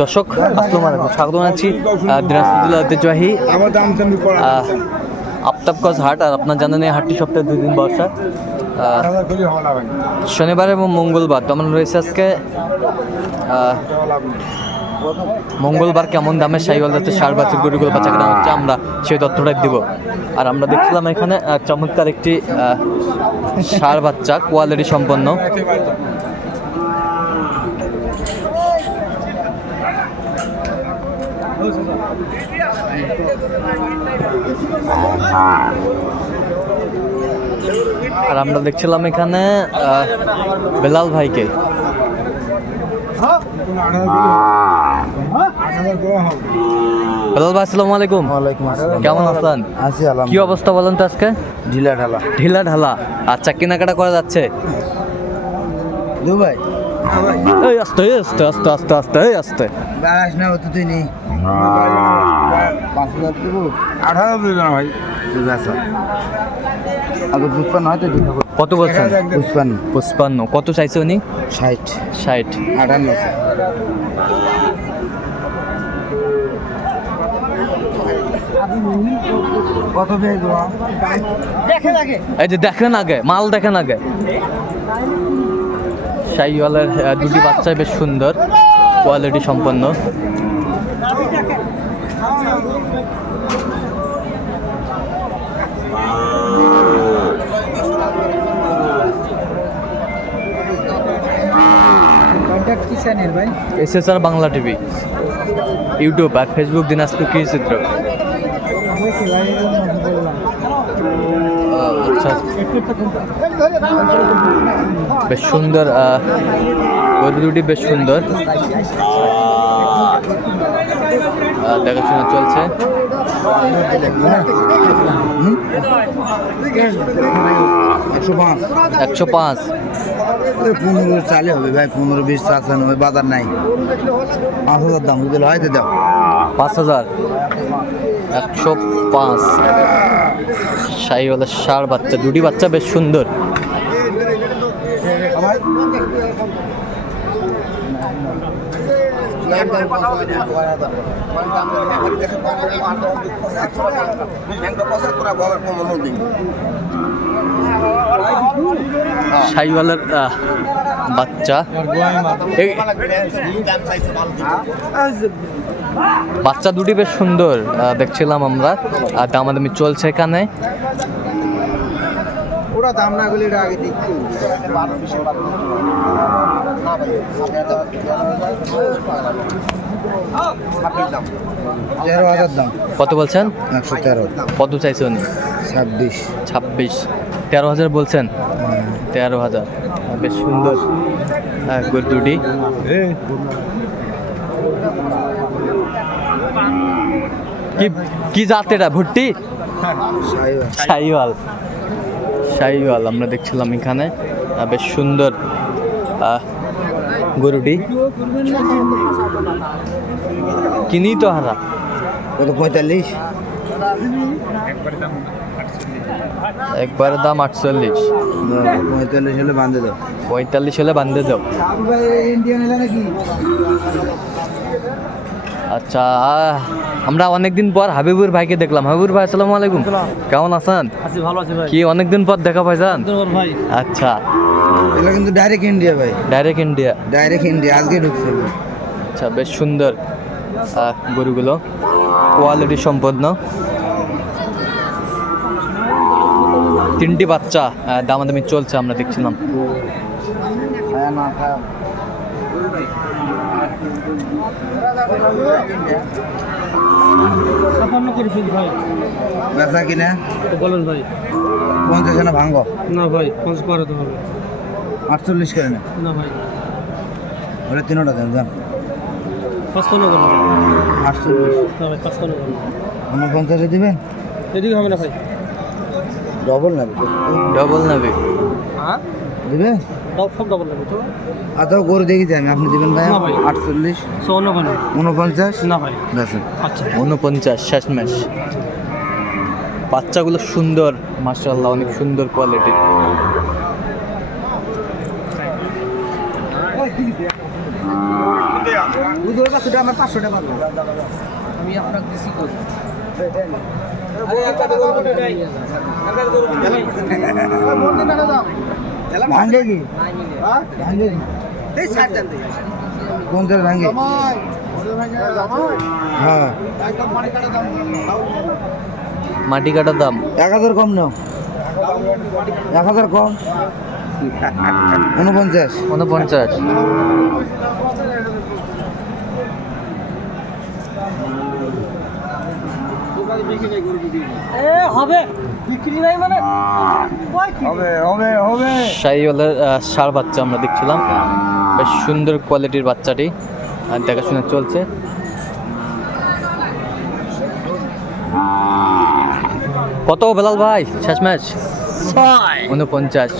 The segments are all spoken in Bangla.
দর্শক আসসালামু আলাইকুম। স্বাগত জানাচ্ছি আহ, দিনাজপুর জেলা ঐতিহ্যবাহী আমার দাম তুমি করা আহ, আফতাবগঞ্জ হাট। আর আপনার জানেন এই হাটটি সপ্তাহে দুই দিন বর্ষা। শনিবার এবং মঙ্গলবার তো আমার রয়েছে আজকে। মঙ্গলবার কেমন দামে সাইওয়াল যাতে সার বাছুর গরুগুলো বাচ্চা কেনা হচ্ছে আমরা সেই তথ্যটাই দিব। আর আমরা দেখছিলাম এখানে চমৎকার একটি সার বাচ্চা কোয়ালিটি সম্পন্ন। আর আমরা দেখছিলাম এখানে বেলাল ভাইকে। বেলাল ভাই আসসালামু আলাইকুম। কেমন আছেন? কি অবস্থা বলেন তো আজকে? ঢিলা ঢালা ঢিলা ঢালা আচ্ছা কেনাকাটা করা যাচ্ছে? দুবাই। এই আস্তে আস্তে আস্তে আস্তে আস্তে এই আস্তে। বেড়াস না হতো তুই নেই। পাঁচ হাজার দেবো আট হাজার দিল না ভাই। ঠিক আছে আগে পুষ্পান্ন হয়তো ঠিক কত বলছেন? পুষ্পান্ন। পঁচপান্ন কত চাইছে উনি? ষাট। ষাট। আটান্ন। কত পেয়ে দেবো এই যে দেখেন আগে মাল দেখেন আগে। শাইওয়ালের আহ, দুটি বাচ্চা বেশ সুন্দর কোয়ালিটি সম্পন্ন। কন্ট্যাক্ট ভাই S S R Bangla TV YouTube আর ফেসবুক দিনাজপুর কৃষি চিত্র। আচ্ছা বেশ সুন্দর গরু দুটি বেশ সুন্দর। দেখাশোনা চলছে। একশো পাঁচ। একশো পাঁচ পনেরো চালে হবে ভাই পনেরো বিশ চাচানো হবে বাজার নাই পাঁচ হাজার দাম যদি হয়তো দাও। পাঁচ হাজার। একশো পাঁচ। শাহিওয়ালের সার বাচ্চা দুটি বাচ্চা বেশ সুন্দর। শাহিওয়ালের বাচ্চা। বাচ্চা দুটি বেশ সুন্দর দেখছিলাম আমরা আর দামাদামি চলছে এখানে। ওরা দাম না গেলে আগে দেখতে তেরো হাজার দাম। কত বলছেন? একশো তেরো। কত চাইছে উনি? ছাব্বিশ। ছাব্বিশ। তেরো হাজার বলছেন? তেরো হাজার। বেশ সুন্দর। হ্যাঁ গরু দুটি। কি কি জাত এটা? ভুট্টি? শাহিওয়াল। শাহিওয়াল আমরা দেখছিলাম এখানে। বেশ সুন্দর আহ, গরুটি। কিনি তো হারা। কত পঁয়তাল্লিশ? একবারের দাম আটচল্লিশ। পঁয়তাল্লিশ হলে বাঁধে দাও। পঁয়তাল্লিশ হলে বান্ধে দাও। ইন্ডিয়ান এলে নাকি? আচ্ছা আহ, আমরা অনেকদিন পর হাবিবুর ভাইকে দেখলাম। হাবিবুর ভাই আসসালামু আলাইকুম। কেমন আছেন? আছি ভালো আছি ভাই। কি অনেকদিন পর দেখা পাইছেন? ভাই। আচ্ছা। এগুলো কিন্তু ডাইরেক্ট ইন্ডিয়া ভাই। ডাইরেক্ট ইন্ডিয়া ডাইরেক্ট ইন্ডিয়া আজকে ঢুকছে। আচ্ছা বেশ সুন্দর গরুগুলো। কোয়ালিটি সম্পন্ন। তিনটি বাচ্চা দামাদামি চলছে আমরা দেখছিলাম। খায়া না খায়া ভাই। বেচা কিনা? তো বলেন ভাই। পঞ্চাশ না ভাঙ্গ না ভাই পঞ্চাশ পার হতে হবে। আটচল্লিশ করে না। না ভাই। ওরা তিনোটা দেন যান। পাঁচপান্ন আটচল্লিশ। না ভাই পাঁচপান্ন উনপঞ্চাশে দিবেন? এদিকে হবে না ভাই। ডবল না ডবল নেবে। হ্যাঁ? দিবে? সব সব ডবল লাগবে তো আর তাও গরু দেখি আমি আপনি দিবেন ভাই আটচল্লিশ। উনপঞ্চাশ। না ভাই। আচ্ছা। উনপঞ্চাশ শেষমেশ। বাচ্চাগুলো সুন্দর মার্শাল্লাহ অনেক সুন্দর কোয়ালিটি আমি আপনাকে কি কি কোন জায়গায় ভাঙ্গে হ্যাঁ। মাটি কাটার দাম। এক হাজার কম নাও। এক হাজার কম। উনপঞ্চাশ। উনপঞ্চাশ। এ হবে। বিক্রি নাই মানে? হবে হবে হবে। শাহিওয়ালের আহ, বাচ্চা আমরা দেখছিলাম। বেশ সুন্দর কোয়ালিটির বাচ্চাটি। আর দেখাশোনা চলছে। কত বেলাল ভাই? শেষ ম্যাচ? উনপঞ্চাশ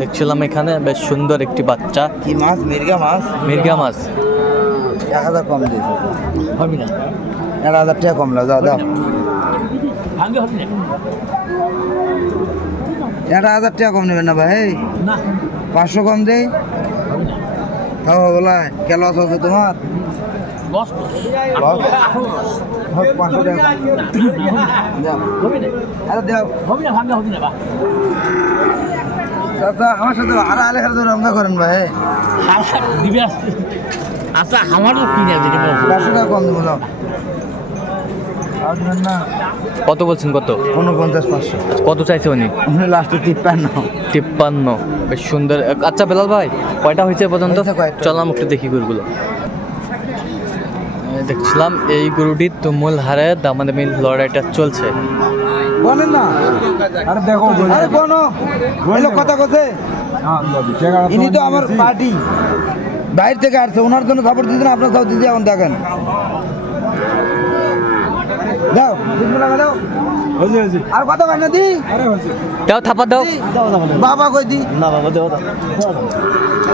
দেখছিলাম এখানে বেশ সুন্দর একটি বাচ্চা। কি মাছ? মির্গা মাছ? মির্গা মাছ। এক হাজার কম দিয়েছে। হবে না। এক হাজার টাকা কম লাও দাও এক হাজার টাকা কম নেবেন না ভাই পাঁচশো কম দেই। তাও বলা কে লস আছে তোমার? দশ লস হোক পাঁচশো টাকা দাও হবে না। আরে দাও। হবে না ভাঙ্গে হবে না বা। আমার সাথে আরে আলে খালি রমজা করেন ভাই। দিবে আচ্ছা আমারও কিনে দিতে পাঁচশো টাকা কম দেবো নাও না। কত বলছেন কত? উনপঞ্চাশ পাঁচশো। কত চাইছে উনি? উনি লাস্টে তিপ্পান্ন। তিপ্পান্ন। বেশ সুন্দর। আচ্ছা বেলাল ভাই কয়টা হয়েছে পর্যন্ত। চলাম একটু দেখি গরুগুলো। দেখছিলাম এই গরুটির তুমুল হারে দামাদামি লড়াইটা চলছে। বলেন না। আরে দেখো আরে কোনো কথা কথা ইনি তো আমার পার্টি। বাইরে থেকে আসছে ওনার জন্য সাপোর্ট দিচ্ছেন আপনার সাপোর্ট দিতে এখন দেখেন। দাও দাও। আর কত কান্না দি? দাও থাপা দাও। বাবা কই দি? না বাবা দেবো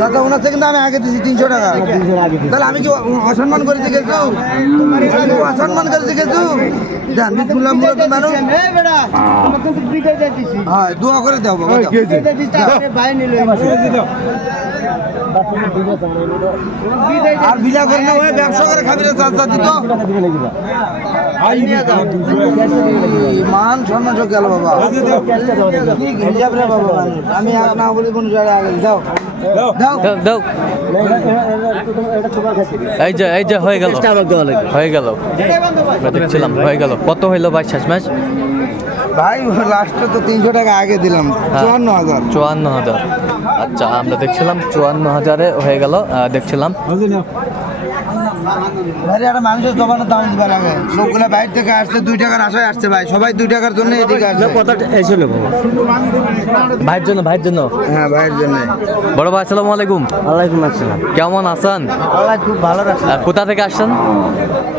দাদা ওনার থেকে আমি আগে দিছি তিনশো টাকা। তাহলে আমি কি অসম্মান করে কি অসম্মান করে বিসমিল্লাহ মুরব্বী মানুষ। হ্যাঁ দোয়া করে দাও বাবা দাও। দাও। আর বিলা করে না ওই ব্যবসা করে খাবি রে চাচা দিত মান সম্মান সব গেল বাবা। হিসাব রে বাবা আমি না বলি কোন জায়গায় আগে। দাও দাও। দাও দাও। এই যে এই যে হয়ে গেল। হয়ে গেল। আমরা দেখছিলাম হয়ে গেল। কত হইল ভাই শেষ ম্যাচ ভাই লাস্টে তো তিনশো টাকা আগে দিলাম। চুয়ান্ন হাজার। চুয়ান্ন হাজার। আচ্ছা আমরা দেখছিলাম চুয়ান্ন হাজারে হয়ে গেল। দেখছিলাম। ভাই একটা মানুষের দাম দিবা লাগে লোকগুলা বাইরে থেকে আসছে দুই টাকার আশায় আসছে ভাই। সবাই দুই টাকার জন্য এদিকে আসছে। ভাইয়ের জন্য ভাইয়ের জন্য। হ্যাঁ ভাইয়ের জন্য। বড় ভাই আসসালামু আলাইকুম। ওয়ালাইকুম আসসালাম। কেমন আছেন? আল্লাহ খুব ভালো আহ, কোথা থেকে আসছেন?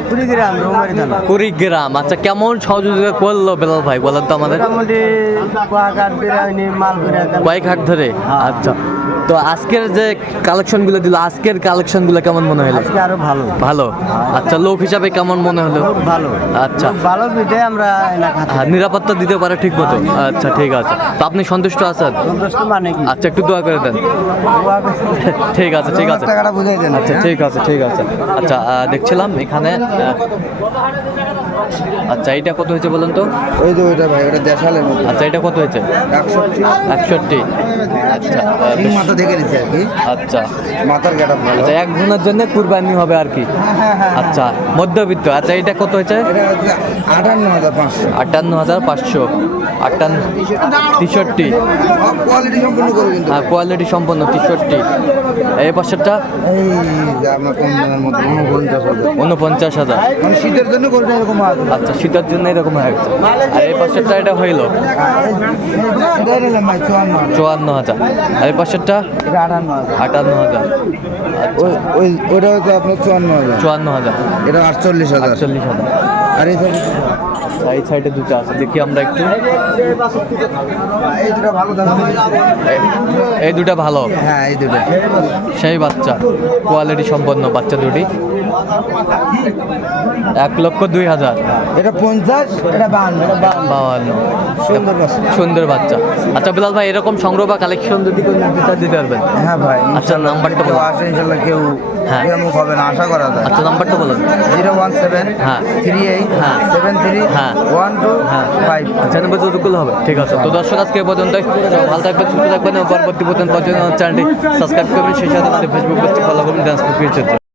কুড়িগ্রাম রৌমারি থানা। কুড়িগ্রাম। আচ্ছা কেমন সহযোগিতা করল বেলাল ভাই? বলেন তো আমাদের। মোটামুটি কুয়াকাট বিরিয়ানি মাল কয়েক হাত ধরে। আচ্ছা। তো আজকের যে কালেকশনগুলো দিল আজকের কালেকশনগুলো কেমন মনে হলো? আরও ভালো। ভালো? আচ্ছা লোক হিসাবে কেমন মনে হলো? ভালো। আচ্ছা। ভালো বিধে আমরা আর নিরাপত্তা দিতে পারে ঠিক মতো। আচ্ছা ঠিক আছে। তো আপনি সন্তুষ্ট আছেন? সন্তুষ্ট মানে কি? আচ্ছা একটু দোয়া করে দেন। ঠিক আছে ঠিক আছে। টাকাটা বুঝাই দেন। আচ্ছা ঠিক আছে ঠিক আছে। আচ্ছা দেখছিলাম এখানে আচ্ছা এটা কত হয়েছে বলুন তো? ওই যে ওইটা ভাই ওটা দেশালের আচ্ছা এটা কত হয়েছে? একষট্টি। একষট্টি। আচ্ছা দেখে নিচ্ছে আর কি আচ্ছা মাথার গেটা ভালো আচ্ছা জন্য কুরবানি হবে আর কি আচ্ছা মধ্যবিত্ত আচ্ছা এটা কত হয়েছে আটান্ন হাজার পাঁচশো আটান্ন হাজার পাঁচশো আটান্ন তেষট্টি কোয়ালিটি সম্পূর্ণ করে কিন্তু আর কোয়ালিটি সম্পন্ন তেষট্টি এই পাশেরটা এই আপনার কম দামের মধ্যে উনপঞ্চাশ হাজার মানে শীতের জন্য এরকম আচ্ছা শীতের জন্য এরকম হয়ে গেছে আর এই পাশেরটা এটা হইল চুয়ান্ন হাজার। চুয়ান্ন হাজার আর এই পাশেরটা এটা আটান্ন হাজার আটান্ন হাজার ওই ওইটা আপনার চুয়ান্ন হাজার চুয়ান্ন হাজার এটা আটচল্লিশ হাজার আটচল্লিশ হাজার আর এই সাইড? সাইডে দুটো আছে দেখি আমরা একটু। এই দুটো ভালো দাম। এই- এই দুটা ভালো? হ্যাঁ এই দুটো। সেই বাচ্চা কোয়ালিটি সম্পন্ন বাচ্চা দুটি। এক লক্ষ দুই হাজার এটা পঞ্চাশ এটা বাহান্ন বাউান্ন সুন্দর বাচ্চা। সুন্দর বাচ্চা আচ্ছা বিলাল ভাই এরকম সংগ্রহ বা কালেকশন যদি কোনো দিতে পারবেন হ্যাঁ ভাই আচ্ছা, নাম্বারটা। আসে ইনশাল্লাহ কেউ হ্যাঁ। হবে না আশা করা যায় আচ্ছা নাম্বারটা বলুন জিরো ওয়ান সেভেন হ্যাঁ। থ্রি এইট হ্যাঁ। সেভেন থ্রি হ্যাঁ। ওয়ান টু হ্যাঁ। ফাইভ আচ্ছা নম্বর যতগুলো হবে ঠিক আছে তো দর্শক আজকে পর্যন্ত ভালো থাকবেন সুস্থ থাকবেন পরবর্তী পর্যন্ত চ্যানেলটি সাবস্ক্রাইব করবেন সেই সাথে আমাদের ফেসবুক পেজটি ফলো করবেন ডান্স